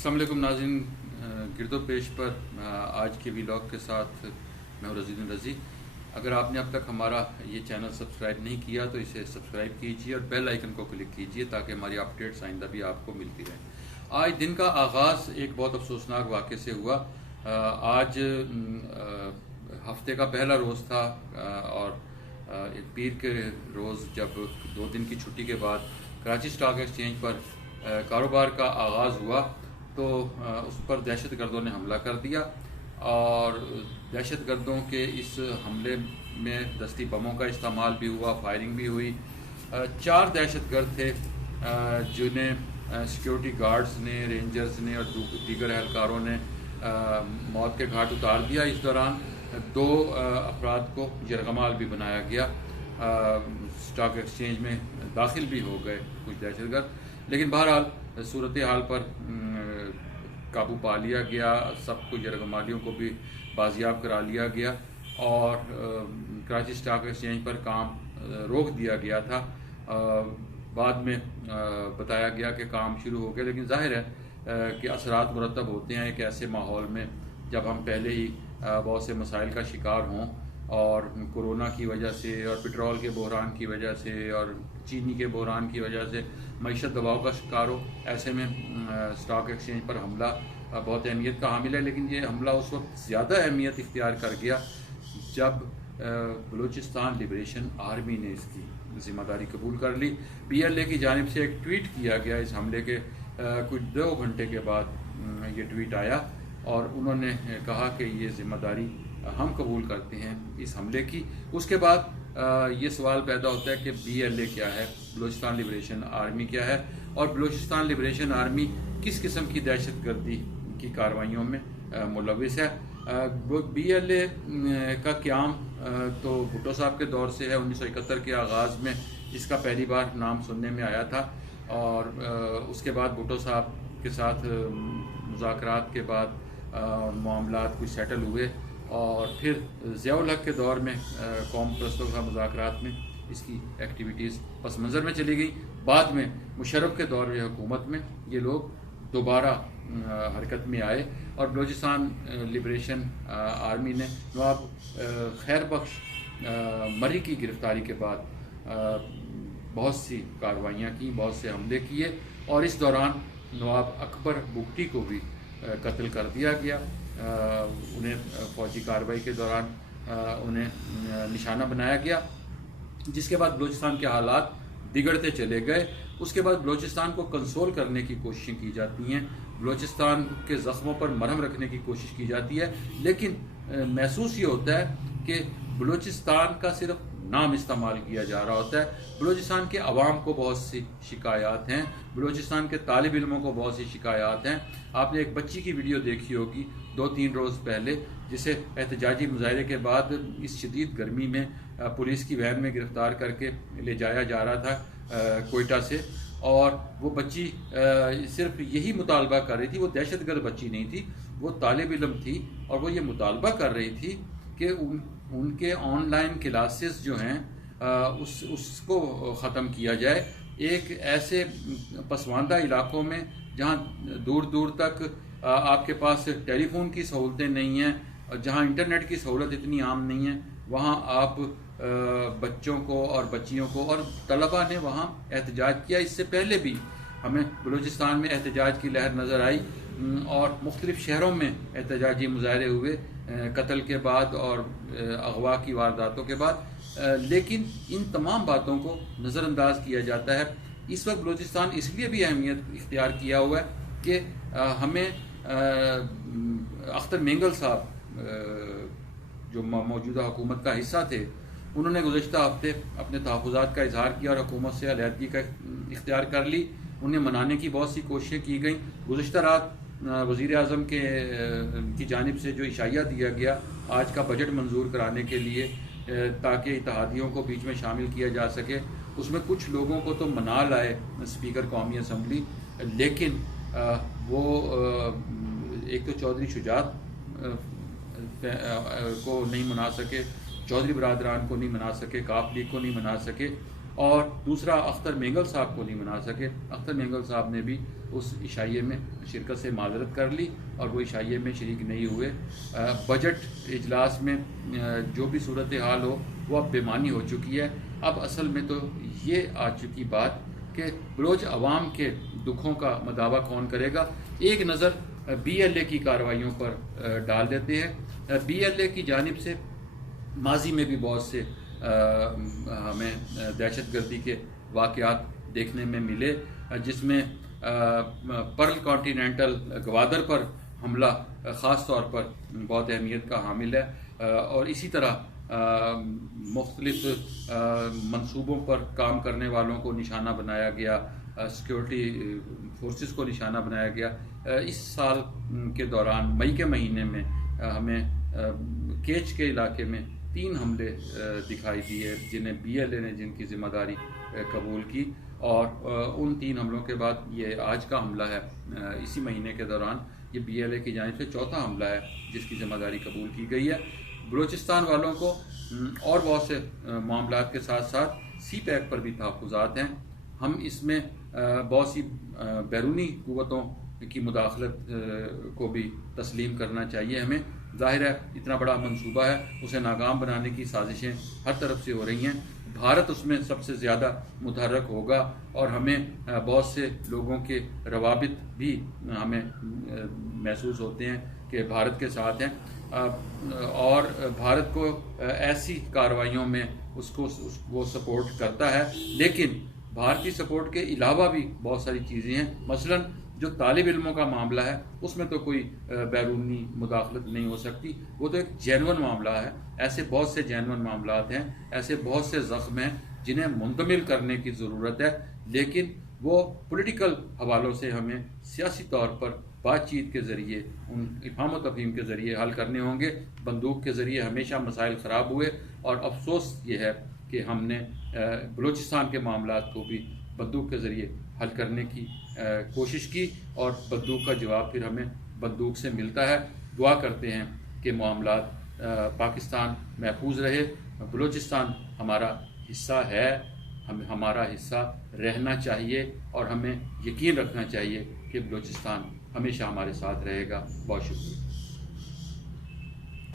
السلام علیکم ناظرین، گرد و پیش پر آج کے ویلاگ کے ساتھ میں ہوں رضی الدین رضی۔ اگر آپ نے اب تک ہمارا یہ چینل سبسکرائب نہیں کیا تو اسے سبسکرائب کیجیے اور بیل آئیکن کو کلک کیجیے تاکہ ہماری اپڈیٹس آئندہ بھی آپ کو ملتی رہیں۔ آج دن کا آغاز ایک بہت افسوسناک واقعے سے ہوا۔ آج ہفتے کا پہلا روز تھا اور پیر کے روز جب 2 دن کی چھٹی کے بعد کراچی اسٹاک ایکسچینج پر کاروبار کا آغاز ہوا تو اس پر دہشت گردوں نے حملہ کر دیا اور دہشت گردوں کے اس حملے میں دستی بموں کا استعمال بھی ہوا، فائرنگ بھی ہوئی۔ 4 دہشت گرد تھے جنہیں سیکیورٹی گارڈز نے، رینجرز نے اور دیگر اہلکاروں نے موت کے گھاٹ اتار دیا۔ اس دوران 2 افراد کو یرغمال بھی بنایا گیا۔ اسٹاک ایکسچینج میں داخل بھی ہو گئے کچھ دہشت گرد، لیکن بہرحال صورتحال پر قابو پا لیا گیا، سب کو یرغمالیوں کو بھی بازیاب کرا لیا گیا اور کراچی اسٹاک ایکسچینج پر کام روک دیا گیا تھا۔ بعد میں بتایا گیا کہ کام شروع ہو گیا، لیکن ظاہر ہے کہ اثرات مرتب ہوتے ہیں ایک ایسے ماحول میں جب ہم پہلے ہی بہت سے مسائل کا شکار ہوں اور کورونا کی وجہ سے اور پٹرول کے بحران کی وجہ سے اور چینی کے بحران کی وجہ سے معیشت دباؤ کا شکار ہو۔ ایسے میں اسٹاک ایکسچینج پر حملہ بہت اہمیت کا حامل ہے، لیکن یہ حملہ اس وقت زیادہ اہمیت اختیار کر گیا جب بلوچستان لبریشن آرمی نے اس کی ذمہ داری قبول کر لی۔ PLA کی جانب سے ایک ٹویٹ کیا گیا اس حملے کے کچھ 2 گھنٹے کے بعد یہ ٹویٹ آیا اور انہوں نے کہا کہ یہ ذمہ داری ہم قبول کرتے ہیں اس حملے کی۔ اس کے بعد یہ سوال پیدا ہوتا ہے کہ BLA کیا ہے، بلوچستان لبریشن آرمی کیا ہے اور بلوچستان لبریشن آرمی کس قسم کی دہشت گردی کی کارروائیوں میں ملوث ہے۔ BLA کا قیام تو بھٹو صاحب کے دور سے ہے۔ 1971 کے آغاز میں اس کا پہلی بار نام سننے میں آیا تھا اور اس کے بعد بھٹو صاحب کے ساتھ مذاکرات کے بعد معاملات کچھ سیٹل ہوئے اور پھر ضیاء الحق کے دور میں قوم پرستوں کا مذاکرات میں اس کی ایکٹیویٹیز پس منظر میں چلی گئی۔ بعد میں مشرف کے دور میں حکومت میں یہ لوگ دوبارہ حرکت میں آئے اور بلوچستان لبریشن آرمی نے نواب خیر بخش مری کی گرفتاری کے بعد بہت سی کارروائیاں کی، بہت سے حملے کیے اور اس دوران نواب اکبر بگٹی کو بھی قتل کر دیا گیا۔ انہیں فوجی کارروائی کے دوران انہیں نشانہ بنایا گیا، جس کے بعد بلوچستان کے حالات بگڑتے چلے گئے۔ اس کے بعد بلوچستان کو کنسول کرنے کی کوششیں کی جاتی ہیں، بلوچستان کے زخموں پر مرہم رکھنے کی کوشش کی جاتی ہے، لیکن محسوس یہ ہوتا ہے کہ بلوچستان کا صرف نام استعمال کیا جا رہا ہوتا ہے۔ بلوچستان کے عوام کو بہت سی شکایات ہیں، بلوچستان کے طالب علموں کو بہت سی شکایات ہیں۔ آپ نے ایک بچی کی ویڈیو دیکھی ہوگی 2-3 روز پہلے، جسے احتجاجی مظاہرے کے بعد اس شدید گرمی میں پولیس کی وین میں گرفتار کر کے لے جایا جا رہا تھا کوئٹہ سے، اور وہ بچی صرف یہی مطالبہ کر رہی تھی، وہ دہشت گرد بچی نہیں تھی، وہ طالب علم تھی اور وہ یہ مطالبہ کر رہی تھی کہ ان کے آن لائن کلاسز جو ہیں اس کو ختم کیا جائے۔ ایک ایسے پسماندہ علاقوں میں جہاں دور دور تک آپ کے پاس ٹیلی فون کی سہولتیں نہیں ہیں اور جہاں انٹرنیٹ کی سہولت اتنی عام نہیں ہے، وہاں آپ بچوں کو اور بچیوں کو، اور طلباء نے وہاں احتجاج کیا۔ اس سے پہلے بھی ہمیں بلوچستان میں احتجاج کی لہر نظر آئی اور مختلف شہروں میں احتجاجی مظاہرے ہوئے قتل کے بعد اور اغوا کی وارداتوں کے بعد، لیکن ان تمام باتوں کو نظر انداز کیا جاتا ہے۔ اس وقت بلوچستان اس لیے بھی اہمیت اختیار کیا ہوا ہے کہ ہمیں اختر مینگل صاحب جو موجودہ حکومت کا حصہ تھے، انہوں نے گزشتہ ہفتے اپنے تحفظات کا اظہار کیا اور حکومت سے علیحدگی کا اختیار کر لی۔ انہیں منانے کی بہت سی کوششیں کی گئیں۔ گزشتہ رات وزیر اعظم کی جانب سے جو اشاعیہ دیا گیا آج کا بجٹ منظور کرانے کے لیے تاکہ اتحادیوں کو بیچ میں شامل کیا جا سکے، اس میں کچھ لوگوں کو تو منا لائے اسپیکر قومی اسمبلی، لیکن وہ ایک تو چودھری شجاعت کو نہیں منا سکے، چودھری برادران کو نہیں منا سکے، کاف لیگ کو نہیں منا سکے اور دوسرا اختر مینگل صاحب کو نہیں منا سکے. اختر مینگل صاحب نے بھی اس عشائیے میں شرکت سے معذرت کر لی اور وہ عشائیے میں شریک نہیں ہوئے. بجٹ اجلاس میں جو بھی صورتحال ہو وہ اب بے معنی ہو چکی ہے. اب اصل میں تو یہ آ چکی بات کہ بلوچ عوام کے دکھوں کا مداوع کون کرے گا. ایک نظر بی ایل اے کی کارروائیوں پر ڈال دیتے ہیں. بی ایل اے کی جانب سے ماضی میں بھی بہت سے ہمیں دہشت گردی کے واقعات دیکھنے میں ملے، جس میں پرل کانٹیننٹل گوادر پر حملہ خاص طور پر بہت اہمیت کا حامل ہے، اور اسی طرح مختلف منصوبوں پر کام کرنے والوں کو نشانہ بنایا گیا، سیکیورٹی فورسز کو نشانہ بنایا گیا. اس سال کے دوران مئی کے مہینے میں ہمیں کیچ کے علاقے میں 3 حملے دکھائی دیے جنہیں بی ایل اے نے جن کی ذمہ داری قبول کی، اور ان 3 حملوں کے بعد یہ آج کا حملہ ہے. اسی مہینے کے دوران یہ بی ایل اے کی جانب سے 4تھا حملہ ہے جس کی ذمہ داری قبول کی گئی ہے. بلوچستان والوں کو اور بہت سے معاملات کے ساتھ ساتھ سی پیک پر بھی تحفظات ہیں. ہم اس میں بہت سی بیرونی قوتوں کی مداخلت کو بھی تسلیم کرنا چاہیے. ہمیں ظاہر ہے اتنا بڑا منصوبہ ہے، اسے ناکام بنانے کی سازشیں ہر طرف سے ہو رہی ہیں. بھارت اس میں سب سے زیادہ متحرک ہوگا اور ہمیں بہت سے لوگوں کے روابط بھی ہمیں محسوس ہوتے ہیں کہ بھارت کے ساتھ ہیں، اور بھارت کو ایسی کارروائیوں میں اس کو سپورٹ کرتا ہے. لیکن بھارتی سپورٹ کے علاوہ بھی بہت ساری چیزیں ہیں. مثلاً جو طالب علموں کا معاملہ ہے اس میں تو کوئی بیرونی مداخلت نہیں ہو سکتی، وہ تو ایک جینون معاملہ ہے. ایسے بہت سے جینون معاملات ہیں، ایسے بہت سے زخم ہیں جنہیں منتمل کرنے کی ضرورت ہے، لیکن وہ پولیٹیکل حوالوں سے ہمیں سیاسی طور پر بات چیت کے ذریعے، ان افہام و تفہیم کے ذریعے حل کرنے ہوں گے. بندوق کے ذریعے ہمیشہ مسائل خراب ہوئے، اور افسوس یہ ہے کہ ہم نے بلوچستان کے معاملات کو بھی بندوق کے ذریعے حل کرنے کی کوشش کی، اور بندوق کا جواب پھر ہمیں بندوق سے ملتا ہے. دعا کرتے ہیں کہ معاملات پاکستان محفوظ رہے. بلوچستان ہمارا حصہ ہے، ہمارا حصہ رہنا چاہیے، اور ہمیں یقین رکھنا چاہیے کہ بلوچستان ہمیشہ ہمارے ساتھ رہے گا. بہت شکریہ.